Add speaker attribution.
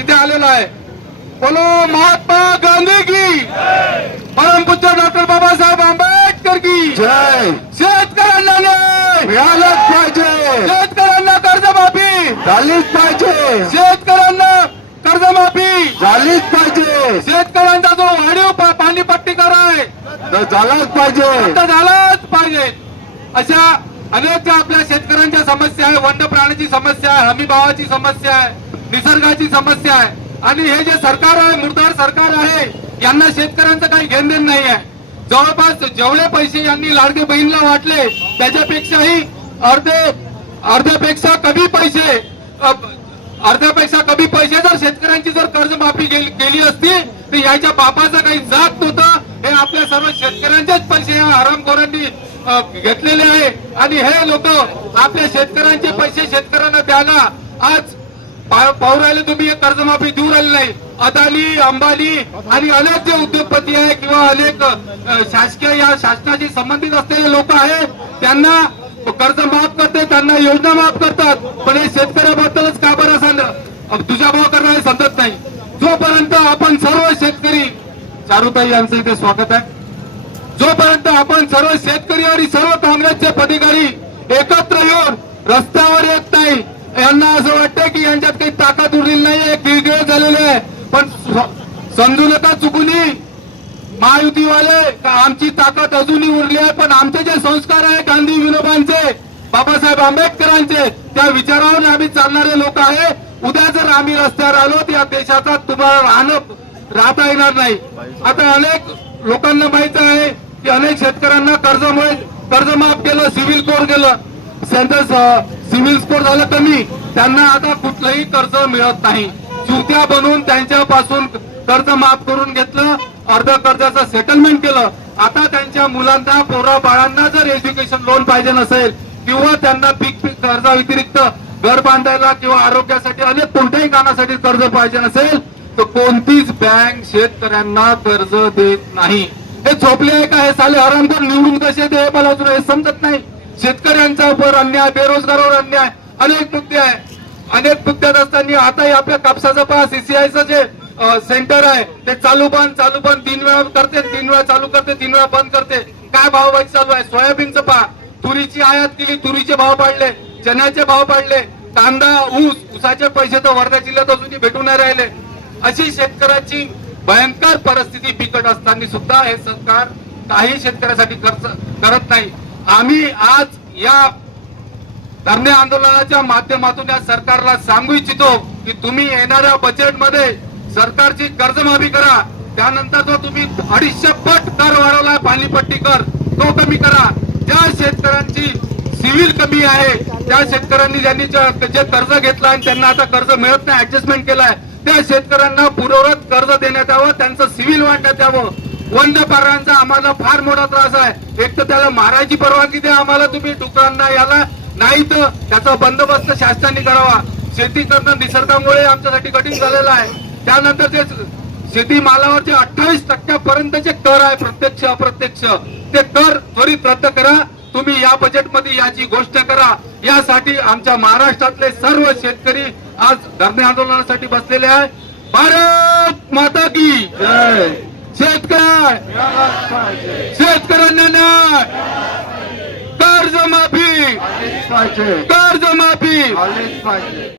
Speaker 1: इथे आलेलो आहे. बोलो महात्मा गांधी की परमपूज्य डॉक्टर बाबासाहेब आंबेडकर की.
Speaker 2: जय.
Speaker 1: शेतकऱ्यांना
Speaker 2: मिळालंच पाहिजे.
Speaker 1: शेतकऱ्यांना कर्जमाफी.
Speaker 2: झालीच पाहिजे.
Speaker 1: शेतकऱ्यांना कर्जमाफी.
Speaker 2: झालीच पाहिजे.
Speaker 1: शेतकऱ्यांचा जो वाढीव पा- पाणीपट्टी कर आहे.
Speaker 2: तर झालाच पाहिजे.
Speaker 1: झालाच पाहिजे. अशा अनेक आपल्या शेतकऱ्यांच्या समस्या आहे वन्य प्राण्याची समस्या आहे हमी भावाची समस्या आहे. निसर्गाची समस्या आहे. आणि हे जे सरकार आहे मुर्दार सरकार आहे यांना शेतकऱ्यांचं काही घेणदेण नाही आहे. जवळपास जेवढे पैसे यांनी लाडके बहिणीला वाटले त्याच्यापेक्षाही अर्धे अर्ध्यापेक्षा कमी पैसे अर्ध्यापेक्षा कमी पैसे जर शेतकऱ्यांची जर कर्जमाफी गेली केली असती तर याच्या बापाचं काही जात नव्हतं. हे आपल्या सर्व शेतकऱ्यांचेच पैसे या हरामखोरांनी घेतलेले आहे. आणि हे लोक आपल्या शेतकऱ्यांचे पैसे शेतकऱ्यांना द्यायला आज पाहू राहिले तुम्ही हे कर्जमाफी देऊ राहिले नाही. अदानी अंबानी आणि अनेक जे उद्योगपती आहे किंवा अनेक शासकीय या शासनाशी संबंधित असलेले लोक आहेत त्यांना कर्ज माफ करते त्यांना योजना माफ करतात. पण हे शेतकऱ्याबद्दलच का बरं सांग? तुझ्या भाव करणारे समजत नाही. जोपर्यंत आपण सर्व शेतकरी चारुताई यांचं इथे स्वागत आहे. जोपर्यंत आपण सर्व शेतकरी आणि सर्व काँग्रेसचे पदाधिकारी एकत्र येऊन रस्त्यावर येत नाही यांना असं वाटतं की यांच्यात काही ताकद उरलेली नाहीये किळकिळ झालेले आहे. पण समजू नका चुकूनही महायुतीवाले आमची ताकद अजूनही उरली आहे पण आमचे जे संस्कार आहे गांधी विनोबांचे बाबासाहेब आंबेडकरांचे त्या विचारावर आम्ही चालणारे लोक आहे. उद्या जर आम्ही रस्त्यावर आलो तर या देशाचा तुम्हाला राहणं राहता येणार नाही. आता अनेक लोकांना माहीत आहे की अनेक शेतकऱ्यांना कर्जामुळे कर्ज माफ केलं सिव्हिल कोड केलं. त्यांचं सिव्हिल स्कोर झालं कमी त्यांना आता कुठलंही कर्ज मिळत नाही. चुत्या बनवून त्यांच्यापासून कर्ज माफ करून घेतलं अर्ध कर्जाचं सेटलमेंट केलं. आता त्यांच्या मुलांना पोरा बाळांना जर एज्युकेशन लोन पाहिजे नसेल किंवा त्यांना पीक पीक कर्जा व्यतिरिक्त घर बांधायला किंवा आरोग्यासाठी अनेक कोणत्याही कामासाठी कर्ज पाहिजे नसेल तर कोणतीच बँक शेतकऱ्यांना कर्ज देत नाही. हे झोपले आहे का? हे साले हरामखोर निवडून कसे दे मला अजून हे समजत नाही. शेतकऱ्यांचा वर अन्याय बेरोजगारावर अन्याय अनेक मुद्दे आहे. अनेक मुद्द्यात असताना आता आपल्या कापसाचा पहा सीसीआयचं जे सेंटर आहे ते चालू बंद चालू बंद तीन वेळा करते तीन वेळा चालू करते तीन वेळा बंद करते. काय भाव वाईट चालू आहे? सोयाबीनचं पहा. तुरीची आयात केली तुरीचे भाव पाडले चण्याचे भाव पाडले कांदा ऊस ऊसाचे पैसे तर वर्धा जिल्ह्यात अजूनही भेटून नाही राहिले. अशी शेतकऱ्याची भयंकर परिस्थिती बिकट असताना सुद्धा हे सरकार काही शेतकऱ्यासाठी खर्च करत नाही. आम्ही आज या धरणे आंदोलनाच्या माध्यमातून या सरकारला सांगू इच्छितो की तुम्ही येणाऱ्या बजेटमध्ये सरकारची कर्जमाफी करा. त्यानंतर जो तुम्ही अडीचशे पट कर वाढवला पाणीपट्टी कर. तो कमी करा. ज्या शेतकऱ्यांची सिव्हिल कमी आहे त्या शेतकऱ्यांनी ज्यांनी जे कर्ज घेतलं आणि त्यांना आता कर्ज मिळत नाही ऍडजस्टमेंट केलाय त्या शेतकऱ्यांना पूर्ववत कर्ज देण्यात यावं त्यांचं सिव्हिल वाढण्यात यावं. वन्य प्राण्यांचा आम्हाला फार मोठा त्रास आहे. एक तर त्याला मारायची परवानगी द्या आम्हाला तुम्ही डुकरांना याला. नाही तर त्याचा बंदोबस्त शासनाने करावा. शेती करणं निसर्गामुळे आमच्यासाठी कठीण झालेलं आहे. त्यानंतर जे शेती मालावरचे अठ्ठावीस टक्क्यापर्यंतचे कर आहे प्रत्यक्ष अप्रत्यक्ष. ते कर त्वरित रद्द करा. तुम्ही या बजेटमध्ये याची गोष्ट करा. यासाठी आमच्या महाराष्ट्रातले सर्व शेतकरी आज धरणे आंदोलनासाठी बसलेले आहे. भारत माता की
Speaker 2: जय!
Speaker 1: शेतकरी! शेतकऱ्यांना न्याय! कर्जमाफी! कर्जमाफी!